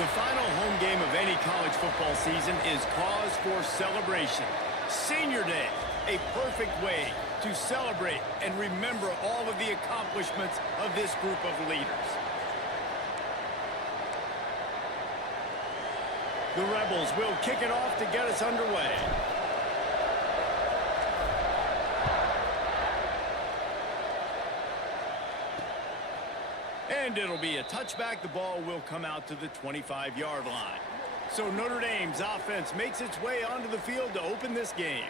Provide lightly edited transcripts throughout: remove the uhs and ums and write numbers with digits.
The final home game of any college football season is cause for celebration. Senior Day, a perfect way to celebrate and remember all of the accomplishments of this group of leaders. The Rebels will kick it off to get us underway. And it'll be a touchback. The ball will come out to the 25-yard line. So Notre Dame's offense makes its way onto the field to open this game.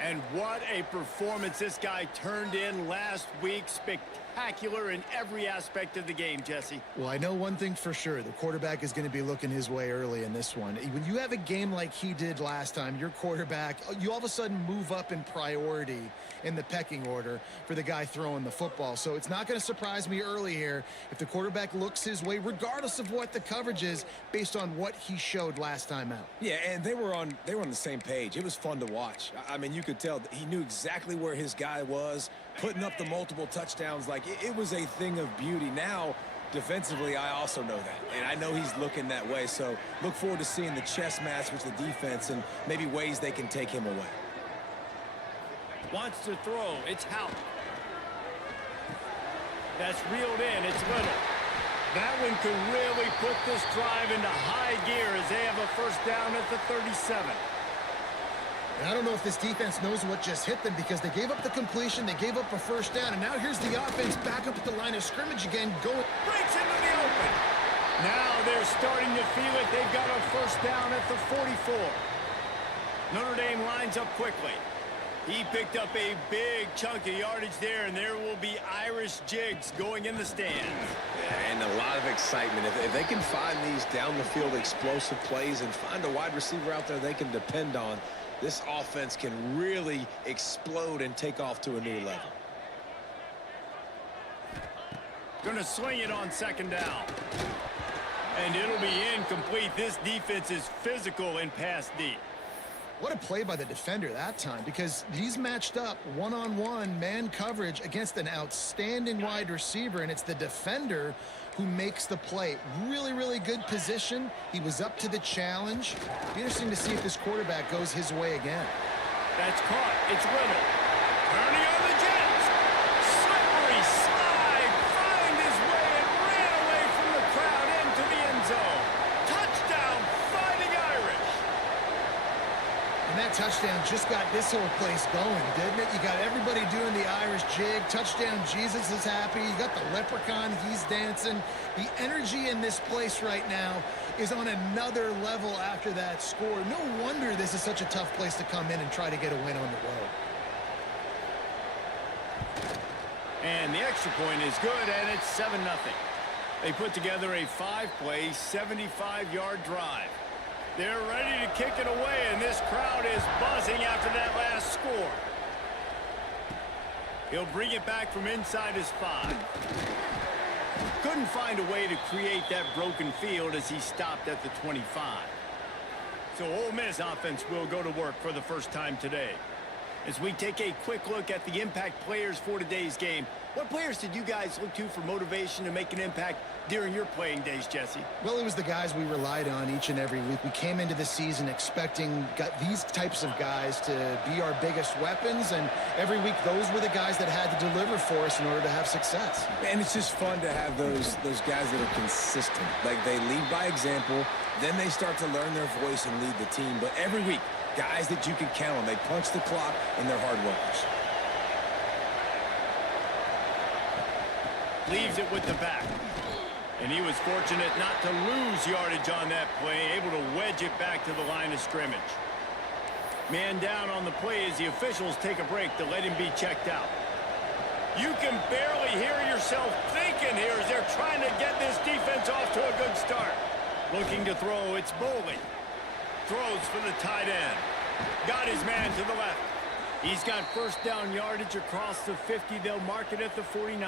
And what a performance this guy turned in last week. Spectacular in every aspect of the game, Jesse. Well, I know one thing for sure. The quarterback is going to be looking his way early in this one. When you have a game like he did last time, your quarterback, you all of a sudden move up in priority in the pecking order for the guy throwing the football. So it's not going to surprise me early here if the quarterback looks his way, regardless of what the coverage is, based on what he showed last time out. Yeah, and they were on the same page. It was fun to watch. I mean, you could tell that he knew exactly where his guy was, putting up the multiple touchdowns. Like, it was a thing of beauty. Now, defensively, I also know that, and I know he's looking that way. So look forward to seeing the chess match with the defense and maybe ways they can take him away. Wants to throw. It's Houck. That's reeled in. It's Little. That one could really put this drive into high gear as they have a first down at the 37. And I don't know if this defense knows what just hit them, because they gave up the completion, they gave up a first down, and now here's the offense back up at the line of scrimmage again, going. Breaks into the open. Now they're starting to feel it. They've got a first down at the 44. Notre Dame lines up quickly. He picked up a big chunk of yardage there, and there will be Irish jigs going in the stands. And a lot of excitement. If they can find these down-the-field explosive plays and find a wide receiver out there they can depend on, this offense can really explode and take off to a new level. Going to swing it on second down. And it'll be incomplete. This defense is physical and pass deep. What a play by the defender that time, because he's matched up one-on-one man coverage against an outstanding wide receiver, and it's the defender who makes the play. Really, really good position. He was up to the challenge. Be interesting to see if this quarterback goes his way again. That's caught. It's Little. Turning on the Jets. Slippery slide. Find his way and ran away from the crowd into the end zone. Touchdown, Fighting Irish. And that touchdown just got this whole place going, didn't it? You got everybody doing the Irish jig. Touchdown, Jesus is happy. You got the leprechaun, he's dancing. The energy in this place right now is on another level after that score. No wonder this is such a tough place to come in and try to get a win on the road. And the extra point is good, and it's 7-0. They put together a 5-play, 75-yard drive. They're ready to kick it away, and this crowd is buzzing after that last score. He'll bring it back from inside his 5. Couldn't find a way to create that broken field as he stopped at the 25. So Ole Miss offense will go to work for the first time today. As we take a quick look at the impact players for today's game, what players did you guys look to for motivation to make an impact during your playing days, Jesse? Well, it was the guys we relied on each and every week. We came into the season expecting these types of guys to be our biggest weapons, and every week those were the guys that had to deliver for us in order to have success. And it's just fun to have those guys that are consistent. Like, they lead by example, then they start to learn their voice and lead the team. But every week, guys that you can count on. They punch the clock, and they're hard workers. Leaves it with the back. And he was fortunate not to lose yardage on that play, able to wedge it back to the line of scrimmage. Man down on the play as the officials take a break to let him be checked out. You can barely hear yourself thinking here as they're trying to get this defense off to a good start. Looking to throw, it's Bowling. Throws for the tight end. Got his man to the left. He's got first down yardage across the 50. They'll mark it at the 49.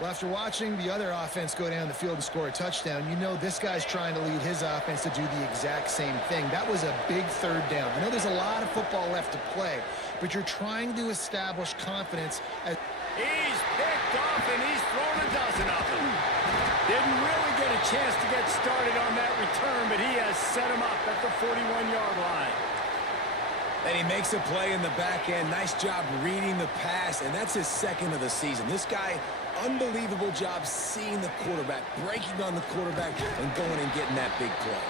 Well, after watching the other offense go down the field and score a touchdown, you know this guy's trying to lead his offense to do the exact same thing. That was a big third down. I know there's a lot of football left to play, but you're trying to establish confidence. He's picked off, and he's thrown a dozen of them. Didn't really get a chance to get started on that return, but he has set him up at the 41-yard line. And he makes a play in the back end. Nice job reading the pass, and that's his second of the season. This guy, unbelievable job seeing the quarterback, breaking on the quarterback, and going and getting that big play.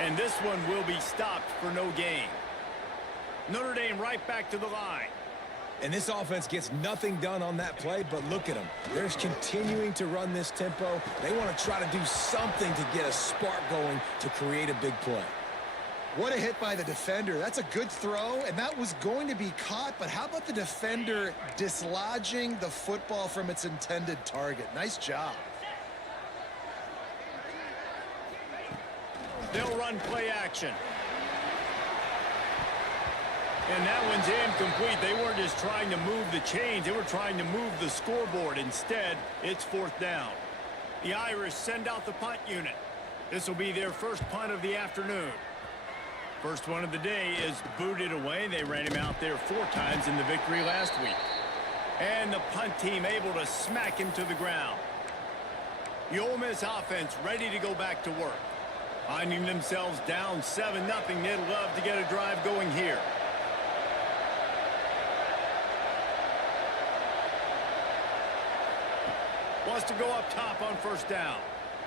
And this one will be stopped for no gain. Notre Dame right back to the line. And this offense gets nothing done on that play, but look at them. They're continuing to run this tempo. They want to try to do something to get a spark going to create a big play. What a hit by the defender. That's a good throw, and that was going to be caught, but how about the defender dislodging the football from its intended target? Nice job. They'll run play action. And that one's incomplete. They weren't just trying to move the chains. They were trying to move the scoreboard. Instead, it's 4th down. The Irish send out the punt unit. This will be their first punt of the afternoon. First one of the day is booted away. They ran him out there 4 times in the victory last week. And the punt team able to smack him to the ground. The Ole Miss offense ready to go back to work. Finding themselves down 7-0, they'd love to get a drive going here. Wants to go up top on 1st down.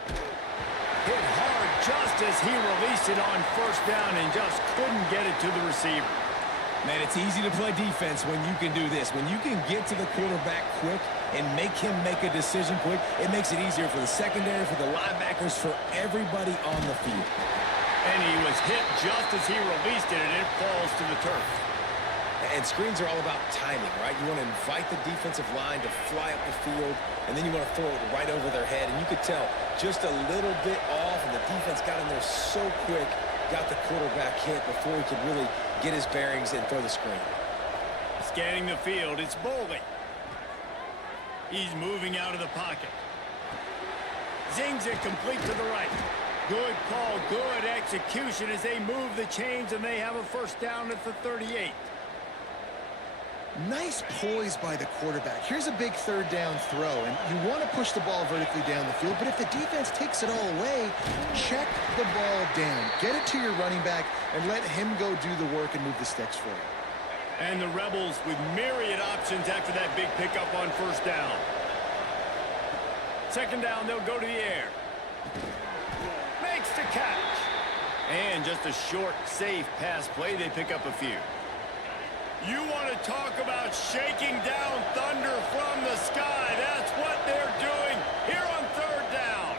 Hit hard just as he released it on 1st down and just couldn't get it to the receiver. Man, it's easy to play defense when you can do this. When you can get to the quarterback quick and make him make a decision quick, it makes it easier for the secondary, for the linebackers, for everybody on the field. And he was hit just as he released it, and it falls to the turf. And screens are all about timing, right? You want to invite the defensive line to fly up the field, and then you want to throw it right over their head. And you could tell just a little bit off, and the defense got in there so quick, got the quarterback hit before he could really get his bearings and throw the screen. Scanning the field, it's Bowling. He's moving out of the pocket. Zings it complete to the right. Good call, good execution as they move the chains, and they have a 1st down at the 38. Nice poise by the quarterback. Here's a big 3rd down throw, and you want to push the ball vertically down the field, but if the defense takes it all away, check the ball down. Get it to your running back and let him go do the work and move the sticks for you. And the Rebels with myriad options after that big pickup on 1st down. 2nd down, they'll go to the air. Makes the catch. And just a short, safe pass play. They pick up a few. You want to talk about shaking down thunder from the sky. That's what they're doing here on 3rd down.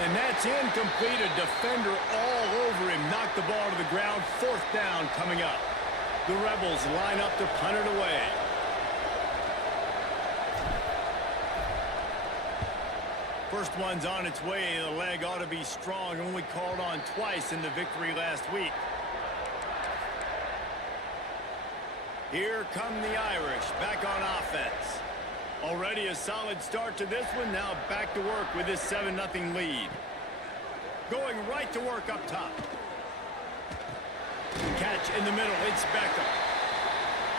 And that's incomplete. A defender all over him. Knocked the ball to the ground. 4th down coming up. The Rebels line up to punt it away. First one's on its way. The leg ought to be strong. Only called on twice in the victory last week. Here come the Irish back on offense. Already a solid start to this one. Now back to work with this 7-0 lead. Going right to work up top. Catch in the middle. It's Beckham.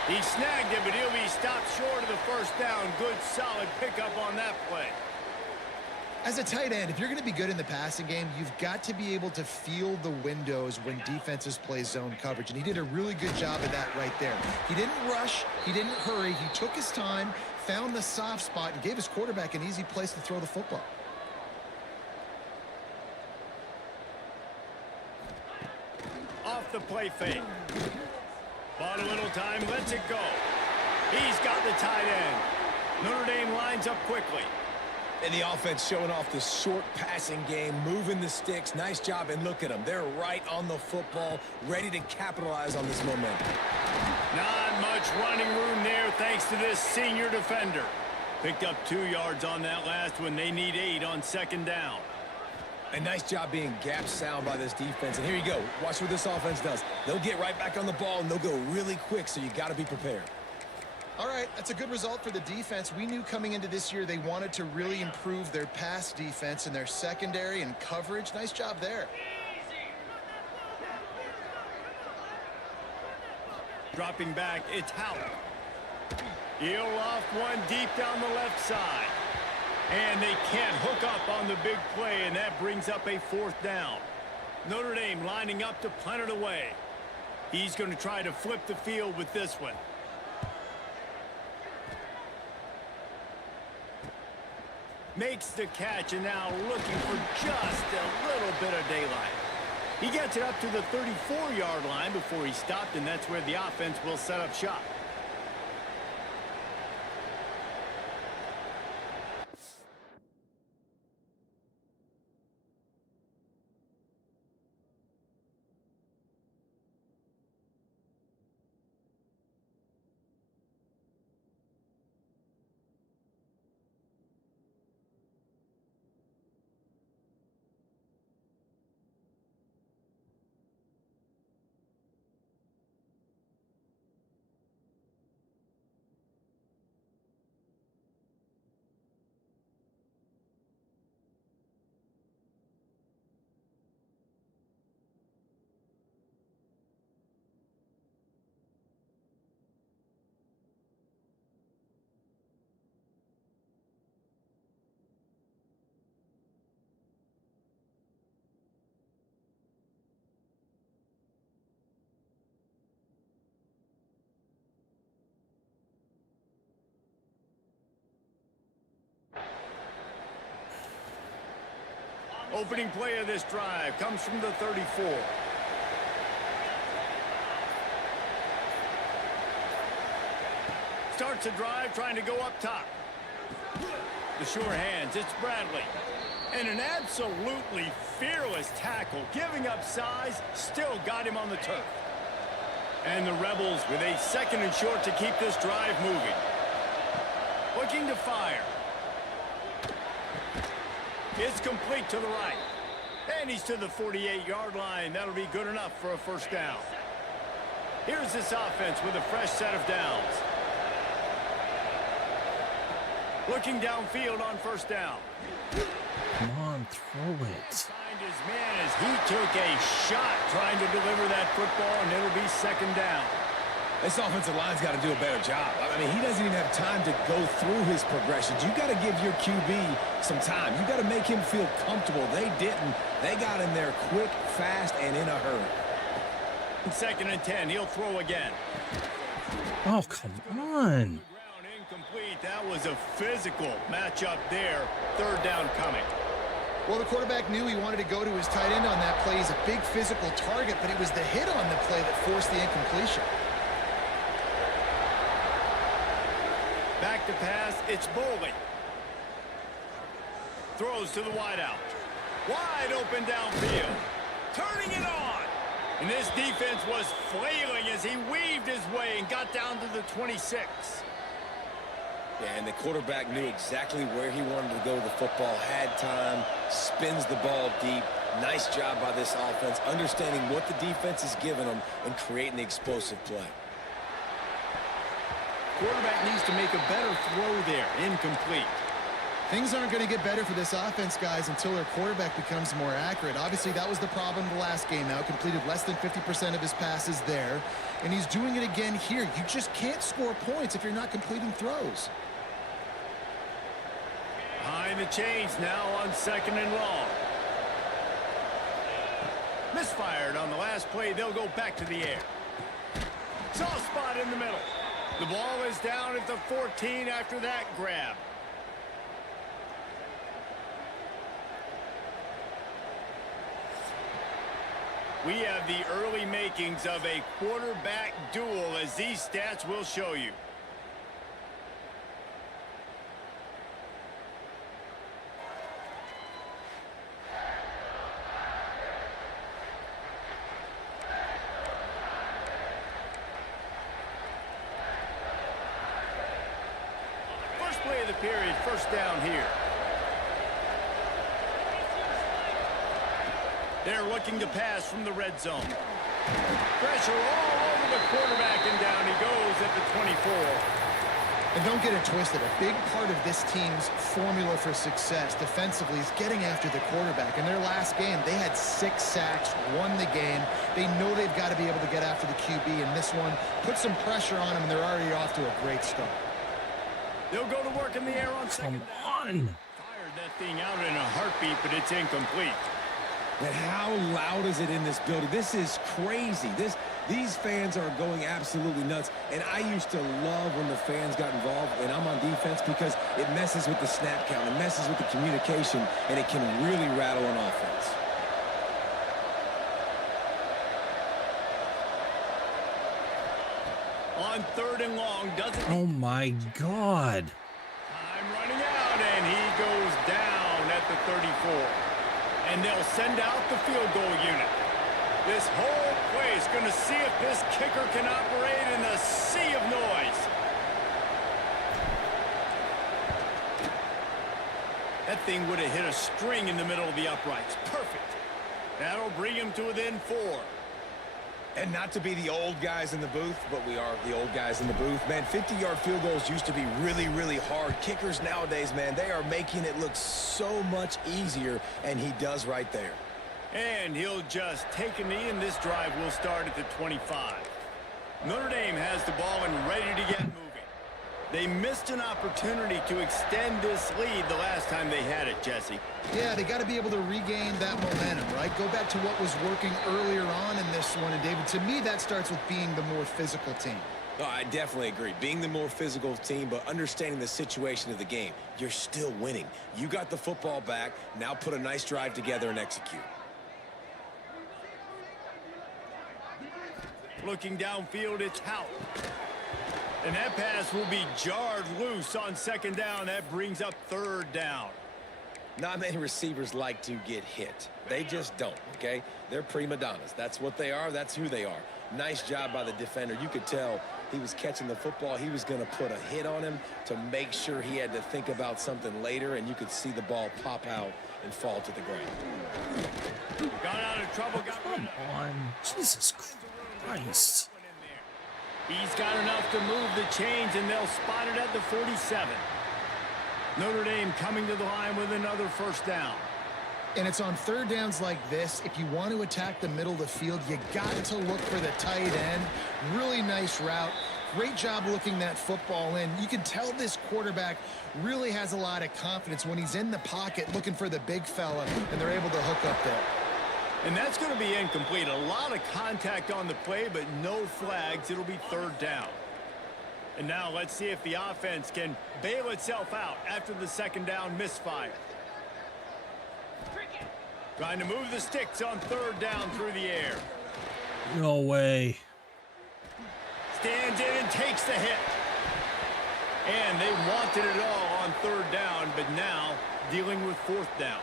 He snagged it, but he'll be stopped short of the 1st down. Good, solid pickup on that play. As a tight end, if you're going to be good in the passing game, you've got to be able to feel the windows when defenses play zone coverage, and he did a really good job of that right there. He didn't rush, he didn't hurry, he took his time, found the soft spot, and gave his quarterback an easy place to throw the football. Off the play fake. Bought a little time, lets it go. He's got the tight end. Notre Dame lines up quickly. And the offense showing off the short passing game, moving the sticks. Nice job, and look at them. They're right on the football, ready to capitalize on this momentum. Not much running room there thanks to this senior defender. Picked up 2 yards on that last one. They need 8 on 2nd down. A nice job being gap sound by this defense. And here you go. Watch what this offense does. They'll get right back on the ball, and they'll go really quick, so you got to be prepared. All right, that's a good result for the defense. We knew coming into this year they wanted to really improve their pass defense and their secondary and coverage. Nice job there. Dropping back, it's Howard. He'll off one deep down the left side. And they can't hook up on the big play, and that brings up a 4th down. Notre Dame lining up to punt it away. He's going to try to flip the field with this one. Makes the catch, and now looking for just a little bit of daylight. He gets it up to the 34-yard line before he stopped, and that's where the offense will set up shop. Opening play of this drive comes from the 34. Starts a drive trying to go up top. The sure hands, it's Bradley. And an absolutely fearless tackle, giving up size, still got him on the turf. And the Rebels with a 2nd and short to keep this drive moving. Looking to fire. It's complete to the right. And he's to the 48-yard line. That'll be good enough for a 1st down. Here's this offense with a fresh set of downs. Looking downfield on 1st down. Come on, throw it. Find his man as he took a shot trying to deliver that football, and it'll be 2nd down. This offensive line's got to do a better job. I mean, he doesn't even have time to go through his progressions. You got to give your QB some time. You got to make him feel comfortable. They didn't. They got him there quick, fast, and in a hurry. 2nd and 10. He'll throw again. Oh, come on. Incomplete. That was a physical matchup there. 3rd down coming. Well, the quarterback knew he wanted to go to his tight end on that play. He's a big physical target, but it was the hit on the play that forced the incompletion. Back to pass, it's Bowling. Throws to the wideout. Wide open downfield. Turning it on. And this defense was flailing as he weaved his way and got down to the 26. Yeah, and the quarterback knew exactly where he wanted to go with the football, had time, spins the ball deep. Nice job by this offense, understanding what the defense is giving them and creating the explosive play. Quarterback needs to make a better throw there. Incomplete. Things aren't going to get better for this offense, guys, until their quarterback becomes more accurate. Obviously, that was the problem the last game out. Completed less than 50% of his passes there. And he's doing it again here. You just can't score points if you're not completing throws. Behind the chains now on 2nd and long. Misfired on the last play. They'll go back to the air. Soft spot in the middle. The ball is down at the 14 after that grab. We have the early makings of a quarterback duel, as these stats will show you. First play of the period, 1st down here. They're looking to pass from the red zone. Pressure all over the quarterback, and down he goes at the 24. And don't get it twisted. A big part of this team's formula for success defensively is getting after the quarterback. In their last game, they had 6 sacks, won the game. They know they've got to be able to get after the QB, and this one put some pressure on them, and they're already off to a great start. They'll go to work in the air on 2nd down. Come on. That thing out in a heartbeat, but it's incomplete. And how loud is it in this building? This is crazy. These fans are going absolutely nuts. And I used to love when the fans got involved, and I'm on defense, because it messes with the snap count, it messes with the communication, and it can really rattle an offense. On 3rd and long, doesn't... Oh, my God. Time running out, and he goes down at the 34. And they'll send out the field goal unit. This whole play is going to see if this kicker can operate in the sea of noise. That thing would have hit a string in the middle of the uprights. Perfect. That'll bring him to within 4. And not to be the old guys in the booth, but we are the old guys in the booth. Man, 50-yard field goals used to be really, really hard. Kickers nowadays, man, they are making it look so much easier, and he does right there. And he'll just take a knee, and this drive will start at the 25. Notre Dame has the ball and ready to get moving. They missed an opportunity to extend this lead the last time they had it, Jesse. Yeah, they got to be able to regain that momentum, right? Go back to what was working earlier on in this one. And, David, to me, that starts with being the more physical team. No, I definitely agree. Being the more physical team, but understanding the situation of the game. You're still winning. You got the football back. Now put a nice drive together and execute. Looking downfield, it's Howe. And that pass will be jarred loose on 2nd down. That brings up 3rd down. Not many receivers like to get hit. They just don't, okay? They're prima donnas. That's what they are. That's who they are. Nice job by the defender. You could tell he was catching the football. He was going to put a hit on him to make sure he had to think about something later, and you could see the ball pop out and fall to the ground. Got out of trouble. Come on. Jesus Christ. He's got enough to move the chains, and they'll spot it at the 47. Notre Dame coming to the line with another 1st down. And it's on 3rd downs like this. If you want to attack the middle of the field, you got to look for the tight end. Really nice route. Great job looking that football in. You can tell this quarterback really has a lot of confidence when he's in the pocket looking for the big fella, and they're able to hook up there. And that's going to be incomplete. A lot of contact on the play, but no flags. It'll be 3rd down. And now let's see if the offense can bail itself out after the 2nd down misfire. Trying to move the sticks on 3rd down through the air. No way. Stands in and takes the hit. And they wanted it all on 3rd down, but now dealing with 4th down.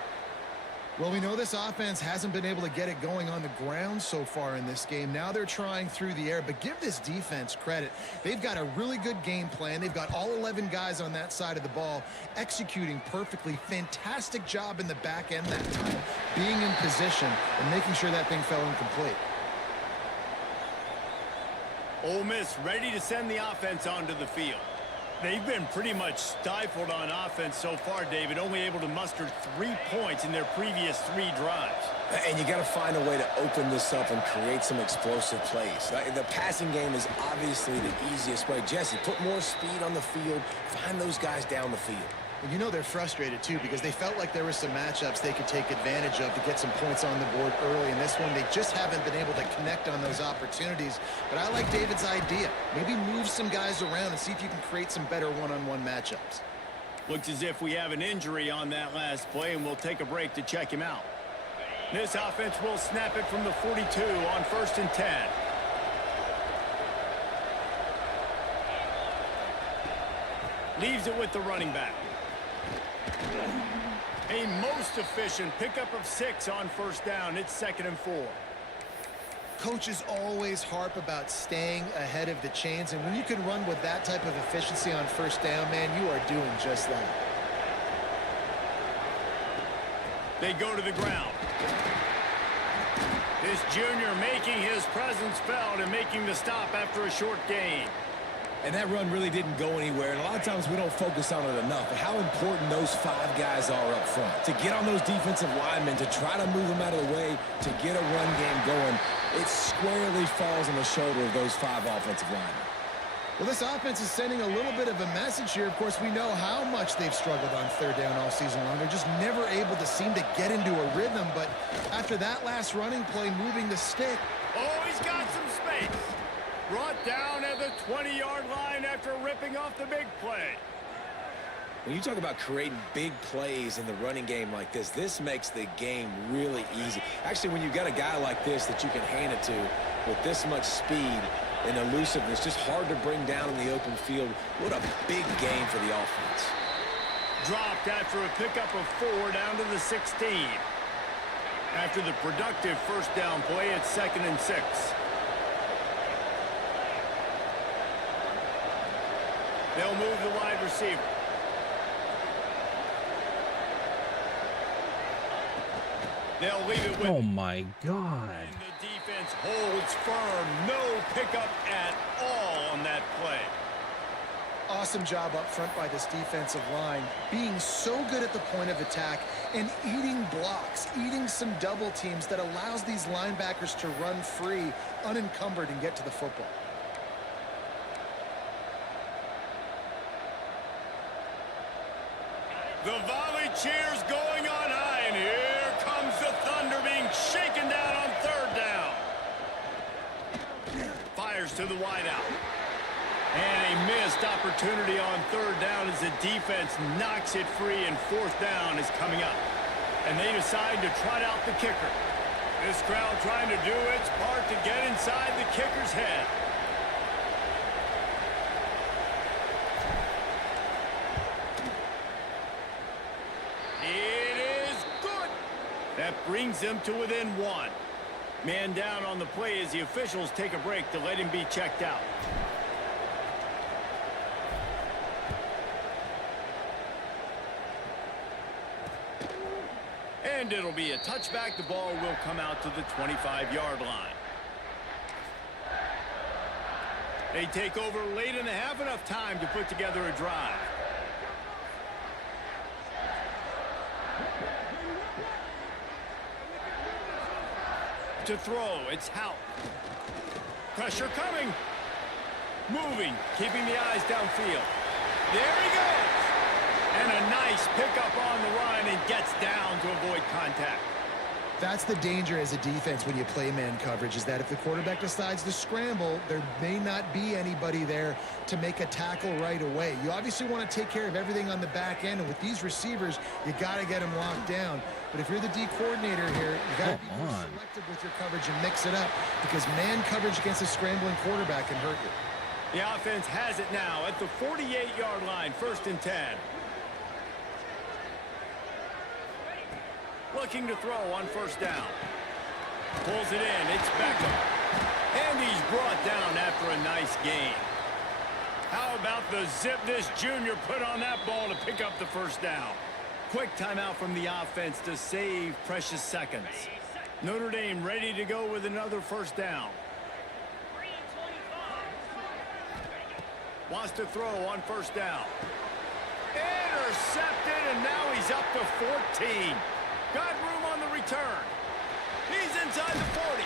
Well, we know this offense hasn't been able to get it going on the ground so far in this game. Now they're trying through the air, but give this defense credit. They've got a really good game plan. They've got all 11 guys on that side of the ball executing perfectly. Fantastic job in the back end that time, being in position and making sure that thing fell incomplete. Ole Miss ready to send the offense onto the field. They've been pretty much stifled on offense so far, David, only able to muster 3 points in their previous 3 drives. And you got to find a way to open this up and create some explosive plays. The passing game is obviously the easiest way. Jesse, put more speed on the field. Find those guys down the field. And you know they're frustrated, too, because they felt like there were some matchups they could take advantage of to get some points on the board early. In this one, they just haven't been able to connect on those opportunities. But I like David's idea. Maybe move some guys around and see if you can create some better one-on-one matchups. Looks as if we have an injury on that last play, and we'll take a break to check him out. This offense will snap it from the 42 on 1st and 10. Leaves it with the running back. A most efficient pickup of 6 on 1st down. It's 2nd and 4. Coaches always harp about staying ahead of the chains, and when you can run with that type of efficiency on 1st down, man, you are doing just that. They go to the ground. This junior making his presence felt and making the stop after a short gain. And that run really didn't go anywhere. And a lot of times we don't focus on it enough. But how important those 5 guys are up front. To get on those defensive linemen, to try to move them out of the way, to get a run game going, it squarely falls on the shoulder of those 5 offensive linemen. Well, this offense is sending a little bit of a message here. Of course, we know how much they've struggled on third down all season long. They're just never able to seem to get into a rhythm. But after that last running play, moving the stick. Oh, he's got some space. Brought down at the 20-yard line after ripping off the big play. When you talk about creating big plays in the running game like this makes the game really easy. Actually, when you've got a guy like this that you can hand it to with this much speed and elusiveness, just hard to bring down in the open field. What a big game for the offense. Dropped after a pickup of 4 down to the 16. After the productive first down play, it's 2nd and 6. They'll move the wide receiver. They'll leave it with. Oh my God. And the defense holds firm. No pickup at all on that play. Awesome job up front by this defensive line, being so good at the point of attack and eating blocks, eating some double teams that allows these linebackers to run free, unencumbered, and get to the football. The volley cheers going on high, and here comes the Thunder being shaken down on third down. Fires to the wideout. And a missed opportunity on third down as the defense knocks it free, and fourth down is coming up. And they decide to trot out the kicker. This crowd trying to do its part to get inside the kicker's head. It is good. That brings them to within 1. Man down on the play as the officials take a break to let him be checked out. And it'll be a touchback. The ball will come out to the 25-yard line. They take over late in the half, enough time to put together a drive. To throw, it's Hout. Pressure coming. Moving, keeping the eyes downfield. There he goes. And a nice pickup on the run, and gets down to avoid contact. That's the danger as a defense when you play man coverage, is that if the quarterback decides to scramble, there may not be anybody there to make a tackle right away. You obviously want to take care of everything on the back end, and with these receivers, you got to get them locked down. But if you're the D coordinator here, you got to be more selective with your coverage and mix it up, because man coverage against a scrambling quarterback can hurt you. The offense has it now at the 48-yard line, 1st and 10. Looking to throw on first down. Pulls it in. It's Beckham. And he's brought down after a nice gain. How about the zip this junior put on that ball to pick up the first down? Quick timeout from the offense to save precious seconds. Notre Dame ready to go with another first down. Wants to throw on first down. Intercepted, and now he's up to 14. Got room on the return. He's inside the 40.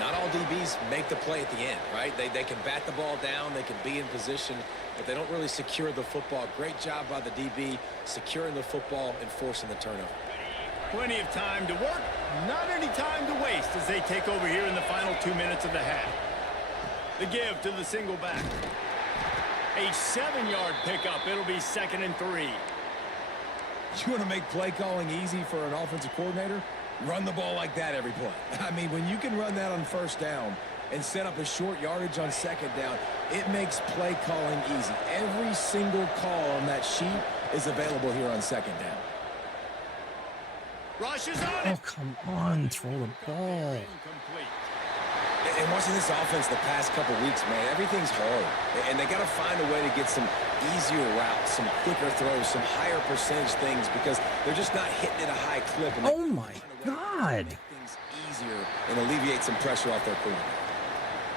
Not all DBs make the play at the end, right? They can bat the ball down, they can be in position, but they don't really secure the football. Great job by the DB securing the football and forcing the turnover. Plenty of time to work, not any time to waste as they take over here in the final 2 minutes of the half. The give to the single back. A 7-yard pickup. It'll be 2nd and 3. You want to make play calling easy for an offensive coordinator? Run the ball like that every play. I mean, when you can run that on first down and set up a short yardage on second down, it makes play calling easy. Every single call on that sheet is available here on second down. Rushes on Oh, it. come on, throw the ball. Incomplete. And watching this offense the past couple weeks, man, everything's hard. And they got to find a way to get some easier routes, some quicker throws, some higher percentage things, because they're just not hitting at a high clip. And Oh my God. make things easier and alleviate some pressure off their quarterback.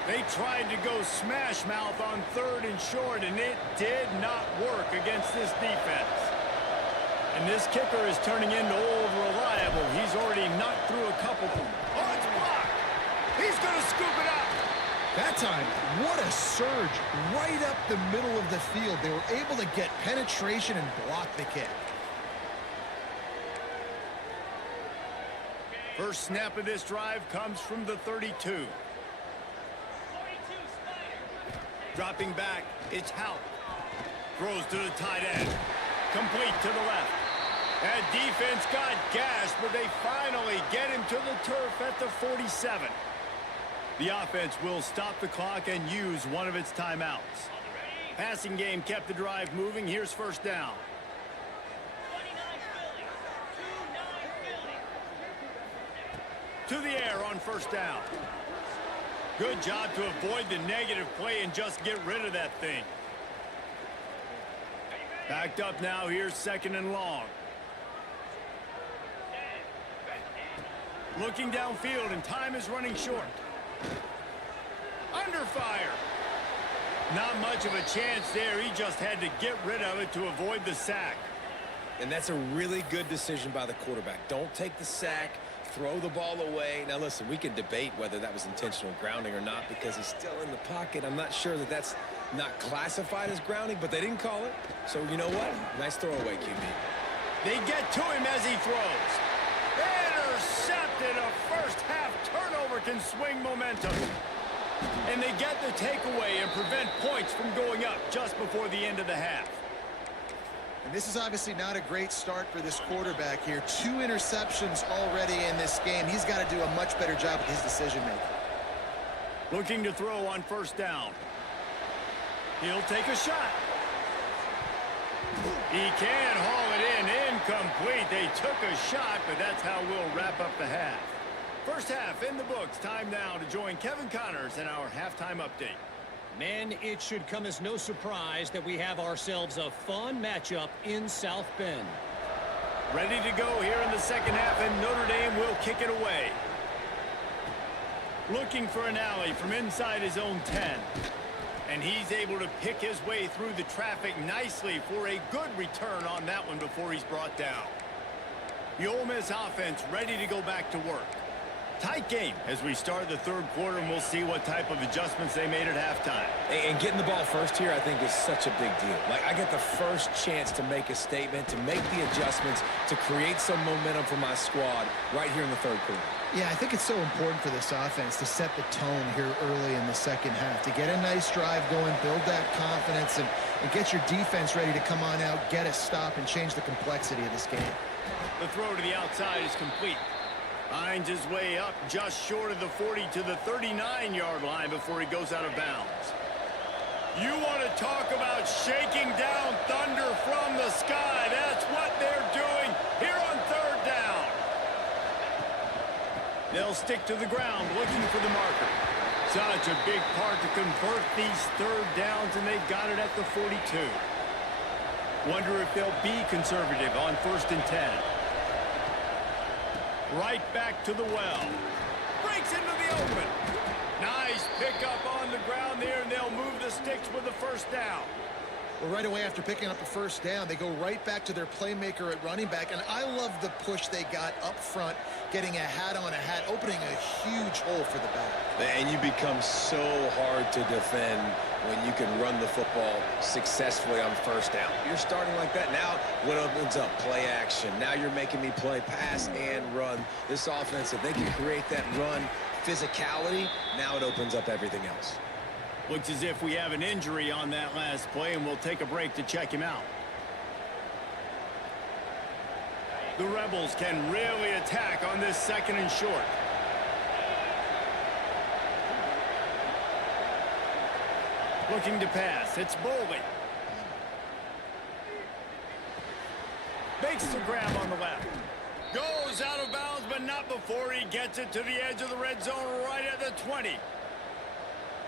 They tried to go smash mouth on 3rd and short, and it did not work against this defense. And this kicker is turning into old reliable. He's already knocked through a couple. Oh, it's blocked. He's going to scoop it up. That time, what a surge right up the middle of the field. They were able to get penetration and block the kick. First snap of this drive comes from the 32. Dropping back, it's Hout. Throws to the tight end. Complete to the left. That defense got gashed, but they finally get him to the turf at the 47. The offense will stop the clock and use one of its timeouts. Passing game kept the drive moving. Here's first down. To the air on first down. Good job to avoid the negative play and just get rid of that thing. Backed up now. Here's second and long. Looking downfield, and time is running short. Under fire. Not much of a chance there. He just had to get rid of it to avoid the sack. And that's a really good decision by the quarterback. Don't take the sack. Throw the ball away. Now, listen, we can debate whether that was intentional grounding or not because he's still in the pocket. I'm not sure that that's not classified as grounding, but they didn't call it. So, you know what? Nice throwaway, QB. They get to him as he throws. Intercepted. A first-half turnover can swing momentum. And they get the takeaway and prevent points from going up just before the end of the half. And this is obviously not a great start for this quarterback here. 2 interceptions already in this game. He's got to do a much better job with his decision-making. Looking to throw on first down. He'll take a shot. He can haul it in. Incomplete. They took a shot, but that's how we'll wrap up the half. First half in the books. Time now to join Kevin Connors in our halftime update. Men, it should come as no surprise that we have ourselves a fun matchup in South Bend. Ready to go here in the second half, and Notre Dame will kick it away. Looking for an alley from inside his own 10. And he's able to pick his way through the traffic nicely for a good return on that one before he's brought down. The Ole Miss offense ready to go back to work. Tight game as we start the third quarter, and we'll see what type of adjustments they made at halftime. And getting the ball first here, I think, is such a big deal. Like, I get the first chance to make a statement, to make the adjustments, to create some momentum for my squad right here in the third quarter. Yeah, I think it's so important for this offense to set the tone here early in the second half, to get a nice drive going, build that confidence, and get your defense ready to come on out, get a stop, and change the complexity of this game. The throw to the outside is complete. Finds his way up just short of the 40 to the 39-yard line before he goes out of bounds. You want to talk about shaking down thunder from the sky. That's what they're doing here on third down. They'll stick to the ground looking for the marker. Such a big part to convert these third downs, and they got it at the 42. Wonder if they'll be conservative on 1st and 10. Right back to the well. Breaks into the open. Nice pickup on the ground there, and they'll move the sticks with the first down. Well, right away after picking up the first down, they go right back to their playmaker at running back. And I love the push they got up front, getting a hat on a hat, opening a huge hole for the back. And you become so hard to defend when you can run the football successfully on first down. You're starting like that. Now what opens up? Play action. Now you're making me play pass and run. This offense, if they can create that run physicality, now it opens up everything else. Looks as if we have an injury on that last play, and we'll take a break to check him out. The Rebels can really attack on this 2nd and short. Looking to pass. It's Boley. Makes the grab on the left. Goes out of bounds, but not before he gets it to the edge of the red zone right at the 20.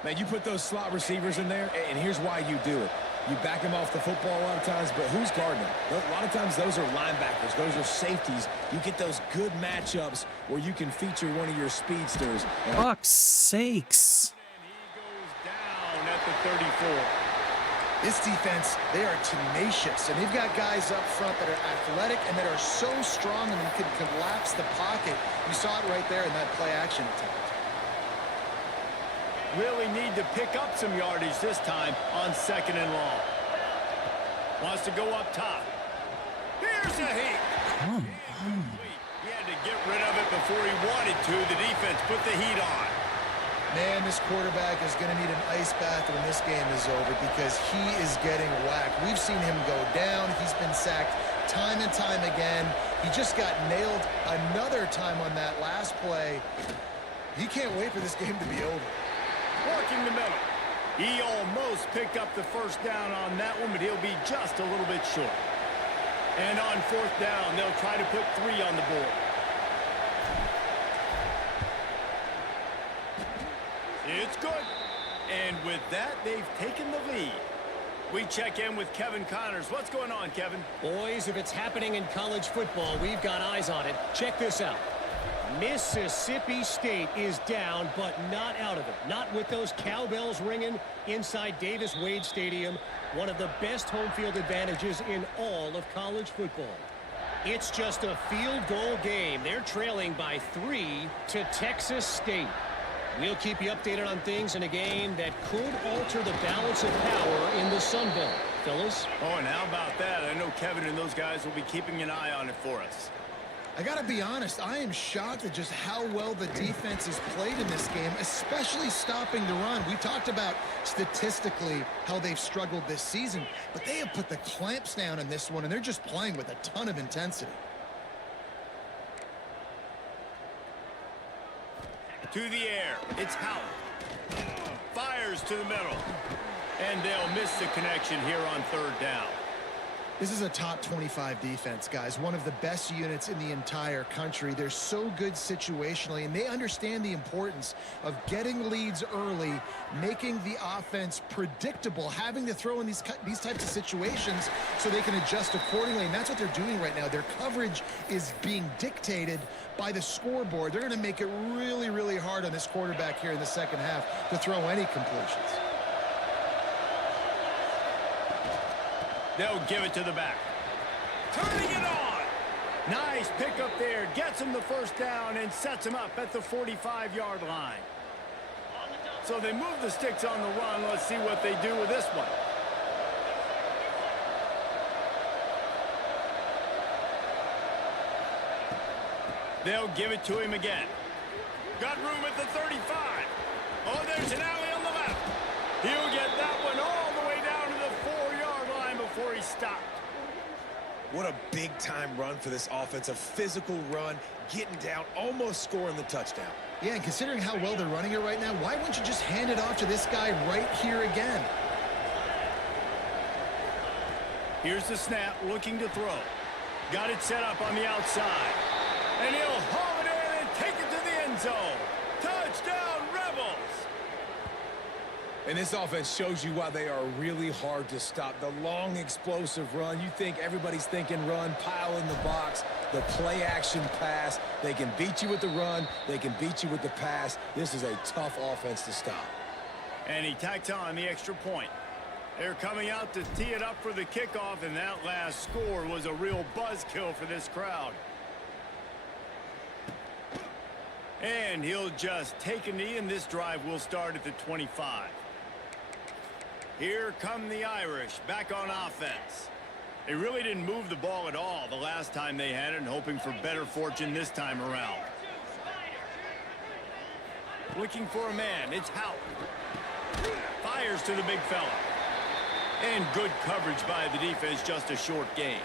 Man, you put those slot receivers in there, and here's why you do it. You back them off the football a lot of times, but who's guarding them? A lot of times those are linebackers. Those are safeties. You get those good matchups where you can feature one of your speedsters. Fuck's sakes. And he goes down at the 34. This defense, they are tenacious, and they've got guys up front that are athletic and that are so strong and can collapse the pocket. You saw it right there in that play-action attempt. Really need to pick up some yardage this time on 2nd and long. Wants to go up top. Here's a hit. Come on. He had to get rid of it before he wanted to. The defense put the heat on. Man, this quarterback is going to need an ice bath when this game is over because he is getting whacked. We've seen him go down. He's been sacked time and time again. He just got nailed another time on that last play. He can't wait for this game to be over. Working the middle. He almost picked up the first down on that one, but he'll be just a little bit short. And on 4th down, they'll try to put 3 on the board. It's good. And with that, they've taken the lead. We check in with Kevin Connors. What's going on, Kevin? Boys, if it's happening in college football, we've got eyes on it. Check this out. Mississippi State is down, but not out of it. Not with those cowbells ringing inside Davis-Wade Stadium, one of the best home field advantages in all of college football. It's just a field goal game. They're trailing by 3 to Texas State. We'll keep you updated on things in a game that could alter the balance of power in the Sun Belt. Fellas? Oh, and how about that? I know Kevin and those guys will be keeping an eye on it for us. I got to be honest, I am shocked at just how well the defense has played in this game, especially stopping the run. We talked about statistically how they've struggled this season, but they have put the clamps down in this one, and they're just playing with a ton of intensity. To the air, it's Howard. Fires to the middle. And they'll miss the connection here on 3rd down. This is a top 25 defense, guys. One of the best units in the entire country. They're so good situationally, and they understand the importance of getting leads early, making the offense predictable, having to throw in these types of situations so they can adjust accordingly, and that's what they're doing right now. Their coverage is being dictated by the scoreboard. They're going to make it really, really hard on this quarterback here in the second half to throw any completions. They'll give it to the back. Turning it on. Nice pickup there. Gets him the first down and sets him up at the 45-yard line. So they move the sticks on the run. Let's see what they do with this one. They'll give it to him again. Got room at the 35. Oh, there's an alley on the left. He'll get that one all the way down to the 4-yard line before he stopped. What a big-time run for this offense. A physical run, getting down, almost scoring the touchdown. Yeah, and considering how well they're running it right now, why wouldn't you just hand it off to this guy right here again? Here's the snap, looking to throw. Got it set up on the outside. And he'll haul it in and take it to the end zone. Touchdown, Rebels! And this offense shows you why they are really hard to stop. The long, explosive run. You think everybody's thinking run, pile in the box, the play-action pass. They can beat you with the run. They can beat you with the pass. This is a tough offense to stop. And he tacks on the extra point. They're coming out to tee it up for the kickoff, and that last score was a real buzzkill for this crowd. And he'll just take a knee, and this drive will start at the 25. Here come the Irish, back on offense. They really didn't move the ball at all the last time they had it, and hoping for better fortune this time around. Looking for a man, it's Howard. Fires to the big fella. And good coverage by the defense, just a short gain.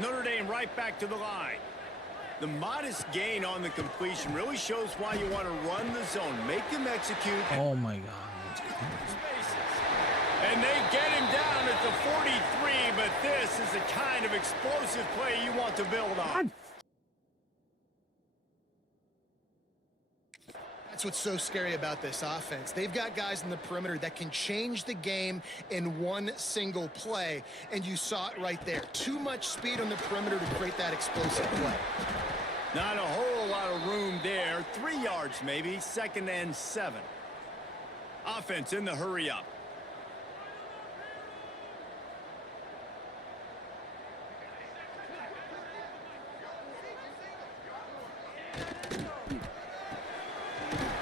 Notre Dame right back to the line. The modest gain on the completion really shows why you want to run the zone. Make them execute. Oh my God. And they get him down at the 43, but this is the kind of explosive play you want to build on. That's what's so scary about this offense. They've got guys in the perimeter that can change the game in one single play, and you saw it right there. Too much speed on the perimeter to create that explosive play. Not a whole lot of room there. 3 yards maybe, 2nd and 7. Offense in the hurry up.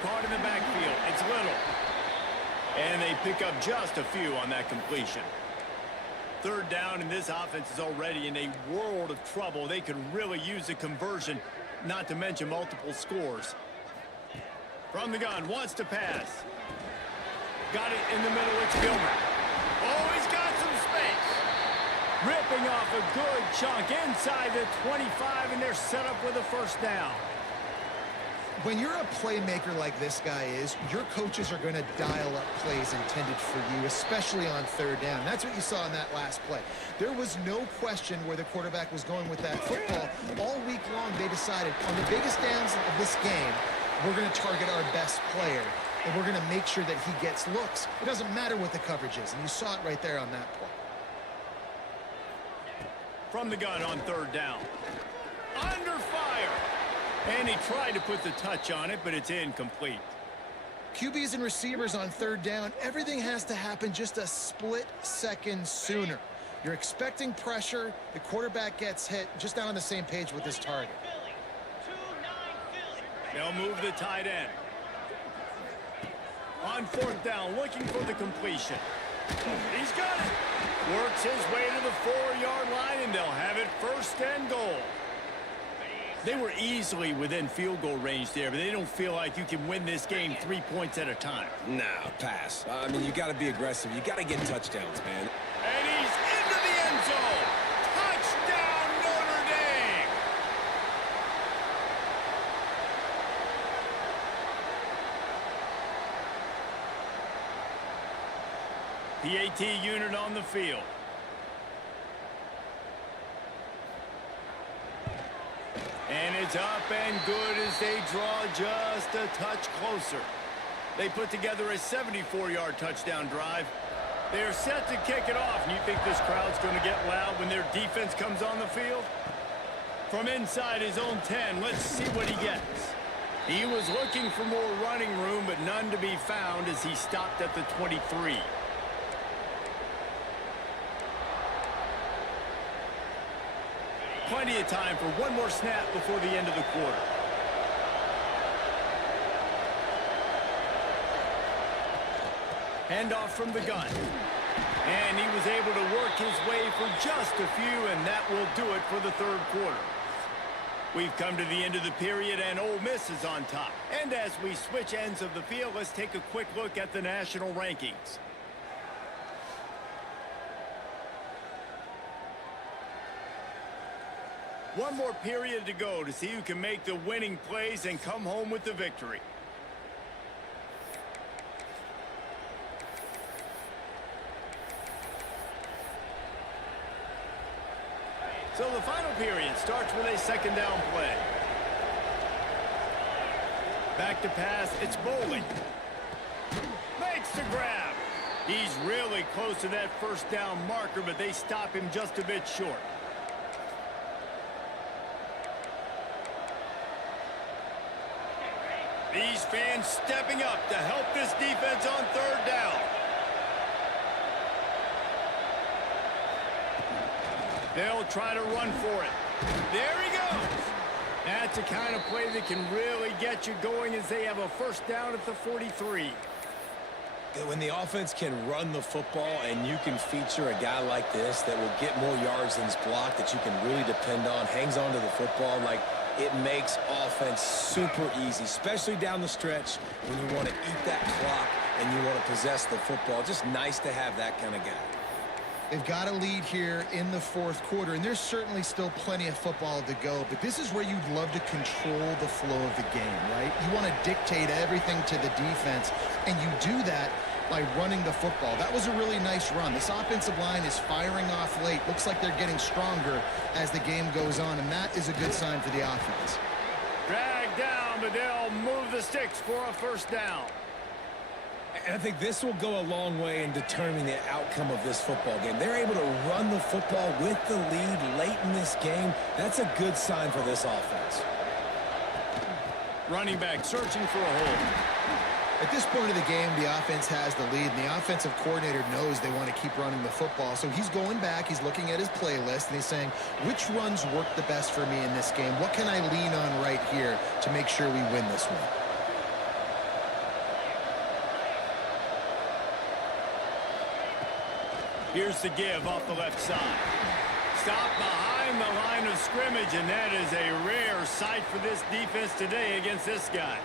Caught in the backfield. It's Little. pick up just a few on that completion. Third down, and this offense is already in a world of trouble. They could really use a conversion, not to mention multiple scores. From the gun, wants to pass. Got it in the middle, it's Gilbert. Oh, he's got some space. Ripping off a good chunk inside the 25, and they're set up with a first down. When you're a playmaker like this guy is, your coaches are going to dial up plays intended for you, especially on third down. That's what you saw in that last play. There was no question where the quarterback was going with that football. All week long, they decided on the biggest downs of this game, we're going to target our best player, and we're going to make sure that he gets looks. It doesn't matter what the coverage is, and you saw it right there on that play. From the gun on third down. Under fire. And he tried to put the touch on it, but it's incomplete. QBs and receivers on third down, everything has to happen just a split second sooner. You're expecting pressure, the quarterback gets hit, just not on the same page with his target. They'll move the tight end. On fourth down, looking for the completion. He's got it. Works his way to the 4-yard line, and they'll have it first and goal. They were easily within field goal range there, but they don't feel like you can win this game 3 points at a time. Nah, pass. I mean, you got to be aggressive. You got to get touchdowns, man. And he's into the end zone. Touchdown, Notre Dame. PAT unit on the field. And it's up and good as they draw just a touch closer. They put together a 74-yard touchdown drive. They're set to kick it off. And you think this crowd's going to get loud when their defense comes on the field? From inside his own 10, let's see what he gets. He was looking for more running room, but none to be found as he stopped at the 23. Plenty of time for one more snap before the end of the quarter. Handoff from the gun. And he was able to work his way for just a few, and that will do it for the third quarter. We've come to the end of the period, and Ole Miss is on top. And as we switch ends of the field, let's take a quick look at the national rankings. One more period to go to see who can make the winning plays and come home with the victory. So the final period starts with a second down play. Back to pass, it's Bowling. Makes the grab. He's really close to that first down marker, but they stop him just a bit short. These fans stepping up to help this defense on third down. They'll try to run for it. There he goes. That's the kind of play that can really get you going as they have a first down at the 43. When the offense can run the football and you can feature a guy like this that will get more yards than his block, that you can really depend on, hangs on to the football, like, it makes offense super easy, especially down the stretch when you want to eat that clock and you want to possess the football. Just nice to have that kind of guy. They've got a lead here in the fourth quarter, and there's certainly still plenty of football to go, but this is where you'd love to control the flow of the game, right? You want to dictate everything to the defense, and you do that by running the football. That was a really nice run. This offensive line is firing off late. Looks like they're getting stronger as the game goes on, and that is a good sign for the offense. Dragged down, but they'll move the sticks for a first down. And I think this will go a long way in determining the outcome of this football game. They're able to run the football with the lead late in this game. That's a good sign for this offense. Running back searching for a hole. At this point of the game, the offense has the lead, and the offensive coordinator knows they want to keep running the football. So he's going back, he's looking at his playlist, and he's saying, which runs work the best for me in this game? What can I lean on right here to make sure we win this one? Here's the give off the left side. Stop behind the line of scrimmage, and that is a rare sight for this defense today against this guy.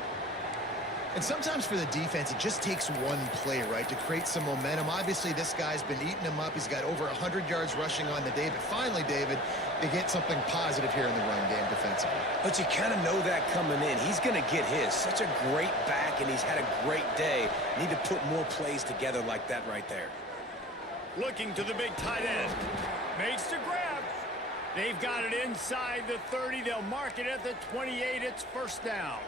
And sometimes for the defense, it just takes one play, right, to create some momentum. Obviously, this guy's been eating him up. He's got over 100 yards rushing on the day. But finally, David, they get something positive here in the run game defensively. But you kind of know that coming in. He's going to get his. Such a great back, and he's had a great day. Need to put more plays together like that right there. Looking to the big tight end. Makes the grab. They've got it inside the 30. They'll mark it at the 28. It's first down.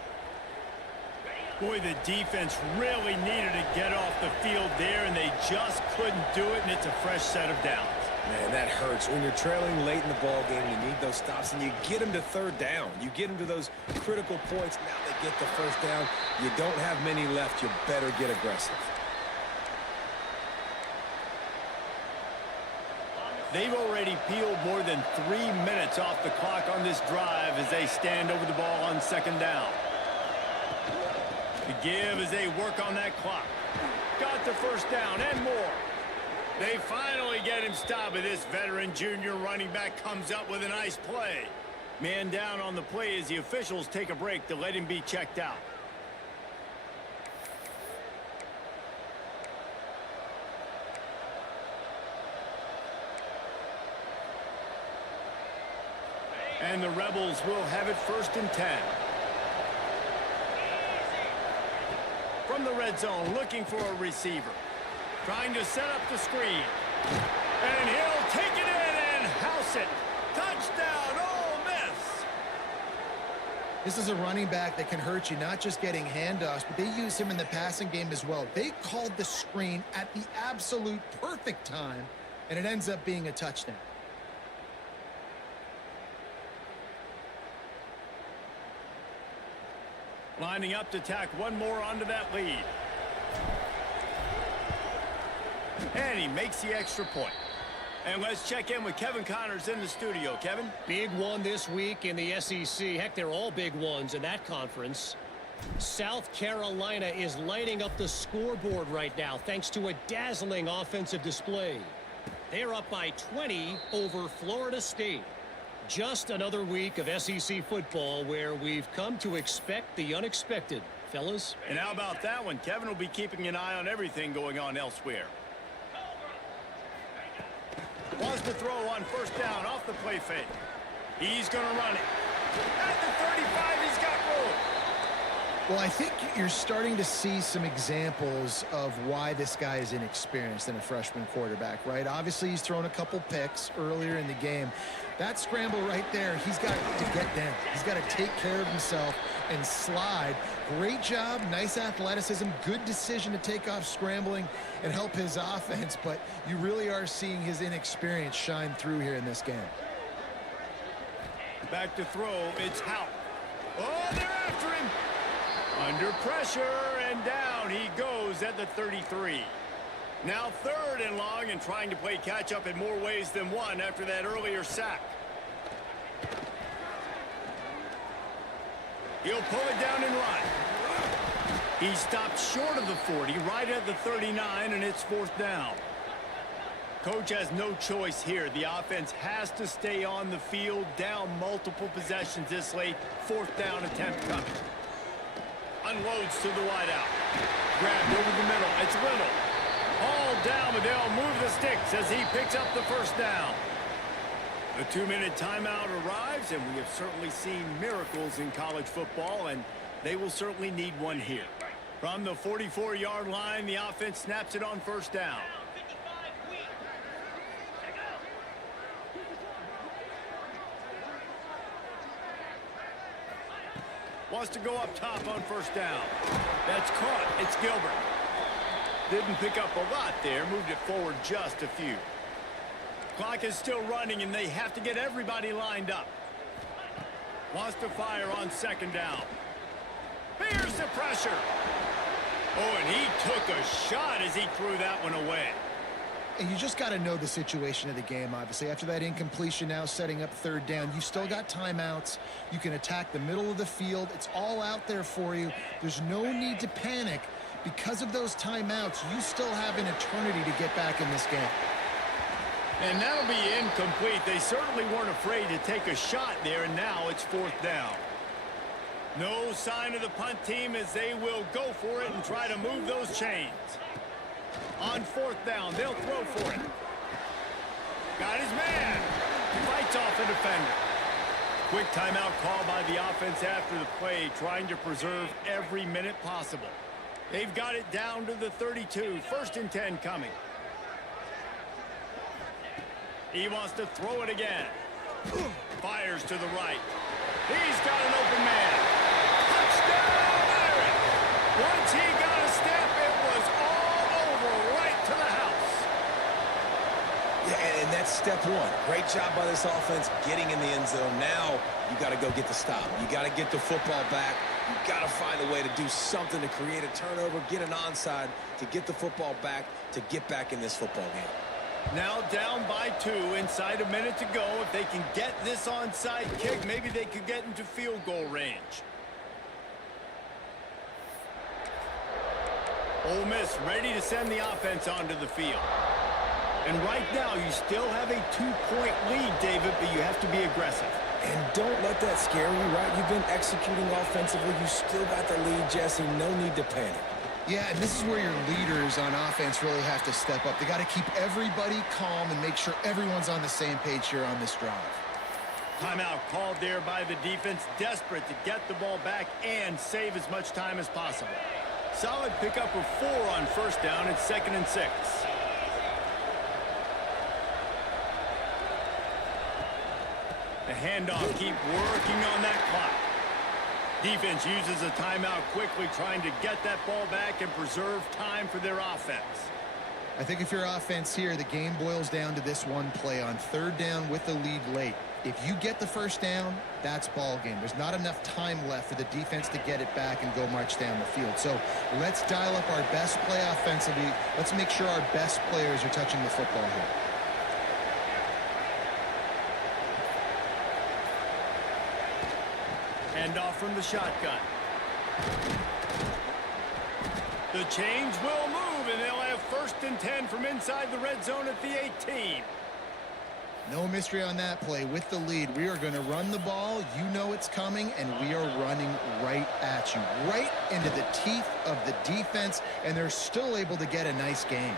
Boy, the defense really needed to get off the field there, and they just couldn't do it, and it's a fresh set of downs. Man, that hurts. When you're trailing late in the ball game, you need those stops, and you get them to third down. You get them to those critical points. Now they get the first down. You don't have many left. You better get aggressive. They've already peeled more than 3 minutes off the clock on this drive as they stand over the ball on second down. The give as they work on that clock. Got the first down and more. They finally get him stopped, but this veteran junior running back comes up with a nice play. Man down on the play as the officials take a break to let him be checked out. And the Rebels will have it first and 10. From the red zone, looking for a receiver. Trying to set up the screen. And he'll take it in and house it. Touchdown, Ole Miss. This is a running back that can hurt you, not just getting handoffs, but they use him in the passing game as well. They called the screen at the absolute perfect time, and it ends up being a touchdown. Lining up to tack one more onto that lead. And he makes the extra point. And let's check in with Kevin Connors in the studio. Kevin? Big one this week in the SEC. Heck, they're all big ones in that conference. South Carolina is lighting up the scoreboard right now thanks to a dazzling offensive display. They're up by 20 over Florida State. Just another week of SEC football where we've come to expect the unexpected, fellas. And how about that one? Kevin will be keeping an eye on everything going on elsewhere. Wants to throw on first down off the play fake. He's going to run it. At the 35, he's got room. Well, I think you're starting to see some examples of why this guy is inexperienced in a freshman quarterback, right? Obviously, he's thrown a couple picks earlier in the game. That scramble right there, he's got to get down. He's got to take care of himself and slide. Great job, nice athleticism, good decision to take off scrambling and help his offense, but you really are seeing his inexperience shine through here in this game. Back to throw, it's Houck. Oh, they're after him. Under pressure, and down he goes at the 33. Now third and long and trying to play catch-up in more ways than one after that earlier sack. He'll pull it down and run. He stopped short of the 40, right at the 39, and it's fourth down. Coach has no choice here. The offense has to stay on the field, down multiple possessions this late. Fourth down attempt coming. Unloads to the wideout. Grabbed over the middle. It's Little. All down, but they'll move the sticks as he picks up the first down. The 2-minute timeout arrives, and we have certainly seen miracles in college football, and they will certainly need one here. From the 44-yard line, the offense snaps it on first down. Wants to go up top on first down. That's caught. It's Gilbert. Didn't pick up a lot there. Moved it forward just a few. Clock is still running, and they have to get everybody lined up. Wants to fire on second down. Here's the pressure. Oh, and he took a shot as he threw that one away. And you just got to know the situation of the game, obviously. After that incompletion, now setting up third down, you've still got timeouts. You can attack the middle of the field. It's all out there for you. There's no need to panic. Because of those timeouts, you still have an eternity to get back in this game. And that'll be incomplete. They certainly weren't afraid to take a shot there, and now it's 4th down. No sign of the punt team as they will go for it and try to move those chains. On 4th down, they'll throw for it. Got his man. Fights off a defender. Quick timeout call by the offense after the play, trying to preserve every minute possible. They've got it down to the 32. 1st and 10 coming. He wants to throw it again. Fires to the right. He's got an open man. Touchdown, Larry! Once he got a step, it was all over, right to the house. Yeah, and that's step one. Great job by this offense getting in the end zone. Now you got to go get the stop. You got to get the football back. You got to find a way to do something to create a turnover, get an onside, to get the football back, to get back in this football game. Now down by 2, inside a minute to go. If they can get this onside kick, maybe they could get into field goal range. Ole Miss ready to send the offense onto the field. And right now, you still have a 2-point lead, David, but you have to be aggressive. And don't let that scare you, right? You've been executing offensively. You still got the lead, Jesse. No need to panic. Yeah, and this is where your leaders on offense really have to step up. They got to keep everybody calm and make sure everyone's on the same page here on this drive. Timeout called there by the defense, desperate to get the ball back and save as much time as possible. Solid pickup of 4 on 1st down. It's 2nd and 6. The handoff, keep working on that clock. Defense uses a timeout quickly, trying to get that ball back and preserve time for their offense. I think if your offense here, the game boils down to this one play on 3rd down with the lead late. If you get the 1st down, that's ball game. There's not enough time left for the defense to get it back and go march down the field. So let's dial up our best play offensively. Let's make sure our best players are touching the football here. Handoff from the shotgun. The change will move, and they'll have 1st and 10 from inside the red zone at the 18. No mystery on that play. With the lead, we are going to run the ball. You know it's coming, and we are running right at you, right into the teeth of the defense, and they're still able to get a nice game.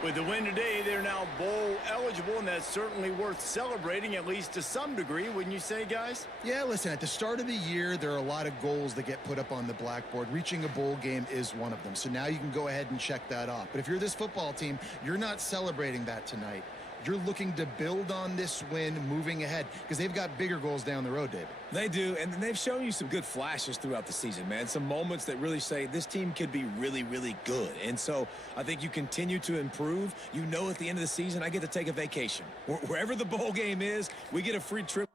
With the win today, they're now bowl eligible, and that's certainly worth celebrating, at least to some degree, wouldn't you say, guys? Yeah, listen, at the start of the year, there are a lot of goals that get put up on the blackboard. Reaching a bowl game is one of them. So now you can go ahead and check that off. But if you're this football team, you're not celebrating that tonight. You're looking to build on this win moving ahead because they've got bigger goals down the road, David. They do, and they've shown you some good flashes throughout the season, man. Some moments that really say this team could be really, really good. And so I think you continue to improve. You know at the end of the season, I get to take a vacation. Wherever the bowl game is, we get a free trip.